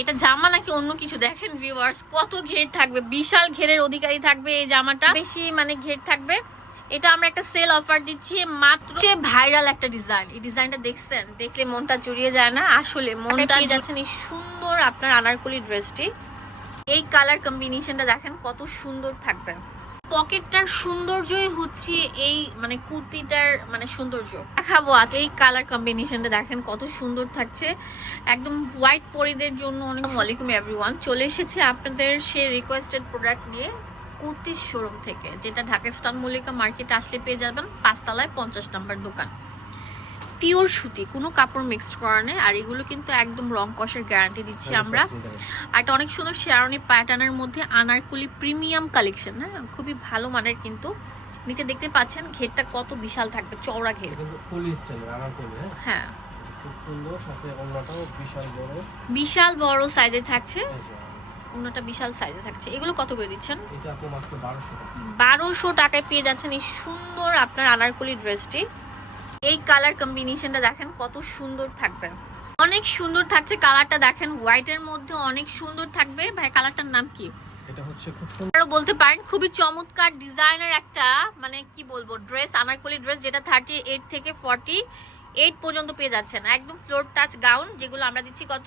এটা জামা নাকি অন্য কিছু? দেখেন ভিউয়ার্স কত ঘের থাকবে। বিশাল ঘেরের অধিকারী থাকবে এই জামাটা। বেশি মানে ঘের থাকবে। এটা আমরা একটা সেল অফার দিচ্ছি মাত্র ভাইরাল একটা ডিজাইন এই ডিজাইনটা দেখছেন? দেখলে মনটা জুড়িয়ে যায় না? আসলে মনটা যাচ্ছেন এই সুন্দর আপনার আনারকলি ড্রেসটি এই কালার কম্বিনেশনটা দেখেন কত সুন্দর থাকবে। পকেটটার সৌন্দর্যই হচ্ছে এই মানে কুর্তিটার মানে সৌন্দর্য। দেখাবো আজ এই কালার কম্বিনেশনটা দেখেন কত সুন্দর থাকছে। একদম হোয়াইট পরিদের জন্য অনেক ওয়ালাইকুম এভরিওয়ান চলে এসেছে আপনাদের সে রিকোয়েস্টেড প্রোডাক্ট নিয়ে কুর্তির শোরুম থেকে, যেটা ঢাকা স্টান মল্লিকা মার্কেটে আসলে পেয়ে যাবেন পাঁচতলায় পঞ্চাশ নাম্বার দোকান। পিওর সুতি কোনো কাপড় মিক্সড করা নেই আর এগুলো কিন্তু একদম রং কষের গ্যারান্টি দিচ্ছি আমরা। আর এটা অনেক সুন্দর শেয়ারনি প্যাটার্নের মধ্যে আনারকুলি প্রিমিয়াম কালেকশন হ্যাঁ? খুবই ভালো মানের কিন্তু। নিচে দেখতে পাচ্ছেন ঘেরটা কত বিশাল থাকবে চওড়া ঘের। হ্যাঁ? হ্যাঁ। খুব সুন্দর সাথে বিশাল বড়। বিশাল বড় সাইজের থাকছে। অন্যটা বিশাল সাইজে থাকছে। এগুলো কত করে দিচ্ছেন? এটা আপনি মাত্র বারোশো টাকা। বারোশো টাকায় পেয়ে যাচ্ছেন এই সুন্দর আপনার আনারকলি ড্রেসটি এই কালার কম্বিনেশনটা দেখেন কত সুন্দর থাকবে। অনেক সুন্দর থাকছে কালারটা দেখেন হোয়াইটের মধ্যে অনেক সুন্দর থাকবে। ভাই কালারটার নাম কি? এটা হচ্ছে খুব সুন্দর বলতে পারেন খুবই চমৎকার ডিজাইনের একটা মানে কি বলব ড্রেস আনারকলি ড্রেস যেটা থার্টি এইট থেকে ফর্টি এইট পর্যন্ত পেয়ে যাচ্ছেন। একদম ফ্লোর টাচ গাউন যেগুলো আমরা দিচ্ছি কত?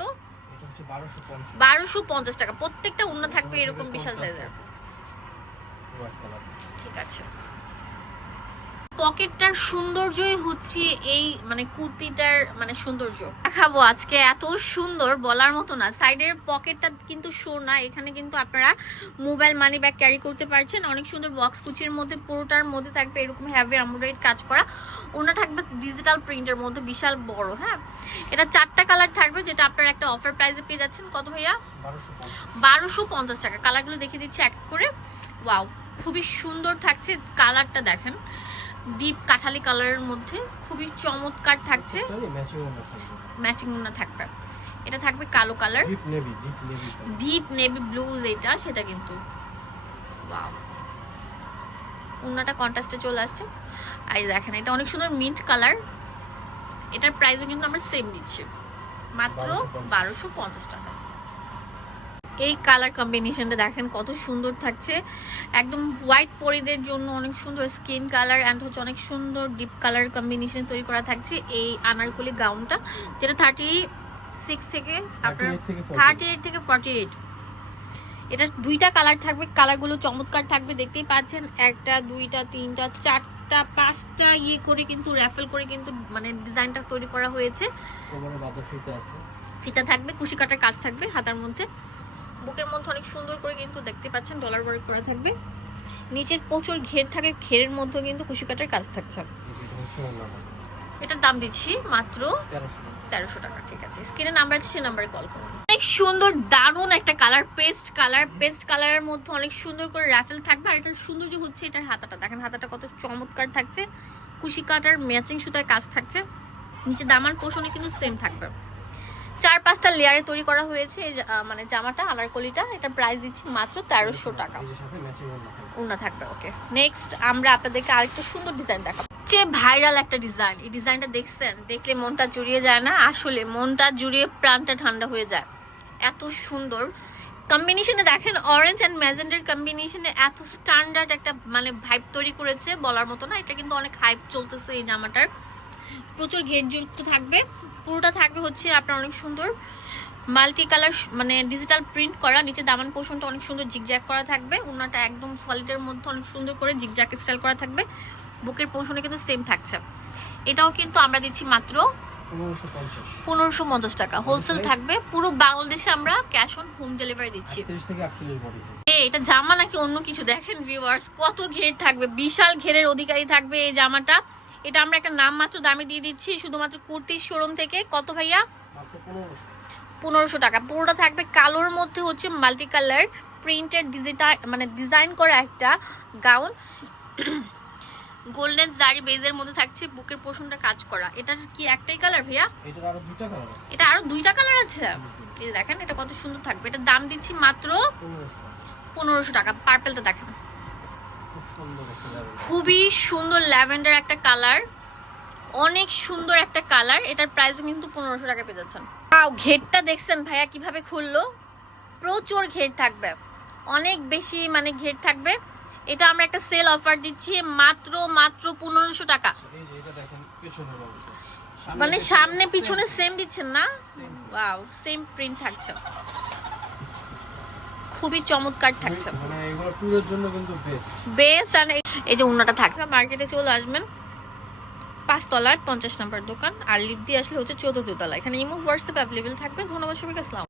বারোশো পঞ্চাশ। টাকা। প্রত্যেকটা উন্না থাকবে এরকম বিশাল সাইজের ঠিক আছে। পকেটটার সৌন্দর্যই হচ্ছে এই মানে কুর্তিটার মানে সৌন্দর্য। দেখাবো আজকে এত সুন্দর বলার মতো না। সাইডের পকেটটা কিন্তু শো না, এখানে কিন্তু আপনারা মোবাইল মানি ব্যাগ ক্যারি করতে পারছেন। অনেক সুন্দর বক্স কুচির মধ্যে, পুরোটার মধ্যে থাকবে এরকম হ্যাভি এমব্রয়েড কাজ করা। ওনা থাকবে ডিজিটাল প্রিন্টের মধ্যে, বিশাল বড় হ্যাঁ? এটা চারটা কালার থাকবে, যেটা আপনারা একটা অফার প্রাইসে পেয়ে যাচ্ছেন। কত ভাইয়া? বারোশো পঞ্চাশ টাকা। কালারগুলো দেখিয়ে দিচ্ছি এক করে। ওয়াও খুবই সুন্দর থাকছে। কালারটা দেখেন। ডিপ কাঠালি কালারের মধ্যে খুবই চমৎকার থাকছে। ম্যাচিং না থাকবে। এটা থাকবে কালো colour. Deep navy deep navy deep navy blue যেটা সেটা কিন্তু। ওয়াও উন্নাটা কন্ট্রাস্টে চলে আসছে। আর দেখেন এটা অনেক সুন্দর মিন্ট কালার এটার প্রাইসও কিন্তু আমরা সেম দিচ্ছি। মাত্র 1250 বারোশো পঞ্চাশ টাকা। এই কালার কম্বিনেশনটা দেখেন কত সুন্দর থাকছে। একদম হোয়াইট পরিদের জন্য অনেক সুন্দর স্কিন কালার অ্যান্ড হচ্ছে অনেক সুন্দর ডিপ কালার কম্বিনেশন তৈরি করা থাকছে এই আনারকলি গাউনটা যেটা থার্টি সিক্স থেকে আপনার 38 থেকে 48 থার্টি এইট থেকে ফর্টি এইট এটা দুইটা কালার থাকবে কালারগুলো চমৎকার থাকবে দেখতেই পাচ্ছেন। একটা দুইটা তিনটা চারটা পাঁচটা ইয়ে করে কিন্তু র্যাফেল করে কিন্তু মানে ডিজাইনটা তৈরি করা হয়েছে। ফিতা থাকবে কুশি কাটার কাজ থাকবে হাতার মধ্যে। বুকের মধ্যে অনেক সুন্দর করে কিন্তু দেখতে পাচ্ছেন ডলার ওয়ার্ক করা থাকবে। নিচের প্রচুর ঘের থাকে, ঘেরের মধ্যে কিন্তু কুশি কাটার কাজ থাকছে। এটার দাম দিচ্ছি মাত্র তেরোশো টাকা, ঠিক আছে। স্ক্রিনে নাম্বার আছে সেই নাম্বারে কল করুন। অনেক সুন্দর দারুণ একটা কালার পেস্ট কালার পেস্ট কালারের মধ্যে অনেক সুন্দর করে র্যাফেল থাকবে। আর এটার সৌন্দর্য হচ্ছে এটার হাতাটা। দেখেন হাতাটা কত চমৎকার থাকছে। কুশি কাটার ম্যাচিং সুতায় কাজ থাকছে। নিচে দামান পোষণে কিন্তু সেম থাকবে। চার পাঁচটা লেয়ারে তৈরি করা হয়েছে। মানে জামাটা, আনারকলিটা, এটা প্রাইস দিচ্ছি মাত্র তেরোশো টাকা। উন্না থাকবে ওকে নেক্সট আমরা আপনাদেরকে আরেকটা সুন্দর ডিজাইন দেখাবো। যে ভাইরাল একটা ডিজাইন এই ডিজাইনটা দেখছেন? দেখলে মনটা জুড়িয়ে যায় না? আসলে মনটা জুড়িয়ে প্রাণটা ঠান্ডা হয়ে যায়। এত সুন্দর। কম্বিনেশনে দেখেন অরেঞ্জ অ্যান্ড ম্যাজেন্ডার কম্বিনেশনে এত স্ট্যান্ডার্ড একটা মানে ভাইব তৈরি করেছে, বলার মতো না। এটা কিন্তু অনেক হাইপ চলতেছে এই জামাটার। প্রচুর ঘেরযুক্ত থাকবে। পুরোটা থাকবে হচ্ছে আপনার অনেক সুন্দর মাল্টি কালার মানে ডিজিটাল প্রিন্ট করা। নিচে দামান পোষণটা অনেক সুন্দর জিগজ্যাক করা থাকবে। উন্নাটা একদম সলিডের মধ্যে অনেক সুন্দর করে জিগজ্যাগ স্টাইল করা থাকবে। বুকের পোষণে কিন্তু সেম থাকছে। এটাও কিন্তু আমরা দিচ্ছি মাত্র পনেরোশো পঞ্চাশ। টাকা। হোলসেল থাকবে। পুরো বাংলাদেশে আমরা ক্যাশ অন হোম ডেলিভারি দিচ্ছি। এটা জামা নাকি অন্য কিছু? দেখেন ভিউয়ার্স কত ঘের থাকবে। বিশাল ঘেরের অধিকারী থাকবে এই জামাটা। এটা আমরা একটা নাম মাত্র দামে দিয়ে দিচ্ছি শুধুমাত্র কুর্তির শোরুম থেকে। কত ভাইয়া? পনেরোশো। টাকা। পুরোটা থাকবে কালোর মধ্যে হচ্ছে মাল্টি কালার প্রিন্টেড ডিজিটাল মানে ডিজাইন করা একটা গাউন গোল্ডেন জারি বেজের মধ্যে থাকছে বুকের পোষণটা কাজ করা। এটার কি একটাই কালার ভাইয়া? এটা আরও দুইটা কালার আছে? এই দেখেন এটা কত সুন্দর থাকবে। এটা দাম দিচ্ছি মাত্র পনেরোশো। টাকা। পার্পেলটা দেখেন খুব সুন্দর একটা লেভেল খুবই সুন্দর ল্যাভেন্ডার একটা কালার অনেক সুন্দর একটা কালার এটার প্রাইস কিন্তু পনেরোশো টাকা পেয়ে যাচ্ছেন। ঘেরটা দেখছেন ভাইয়া কীভাবে খুললো? প্রচুর ঘের থাকবে। অনেক বেশি মানে ঘের থাকবে। এটা আমরা একটা সেল অফার দিচ্ছি মাত্র মাত্র পনেরোশো টাকা। আচ্ছা, মানে সামনে পিছনে সেম দিচ্ছেন না. ওয়াও সেম প্রিন্ট থাকছে। খুবই চমৎকার থাকছে। মানে এগুলো ট্যুরের জন্য কিন্তু বেস্ট বেস্ট আর এই- যে উন্নাটা থাকবে মার্কেটে চলে আসবেন। পাঁচতলার পঞ্চাশ নাম্বার দোকান আর লিপ দিয়ে আসলে হচ্ছে চতুর্থ তলা। এখানে ইমো হোয়াটসঅ্যাপ অ্যাভেলেবেল থাকবে। ধন্যবাদ সবাইকে আসসালাম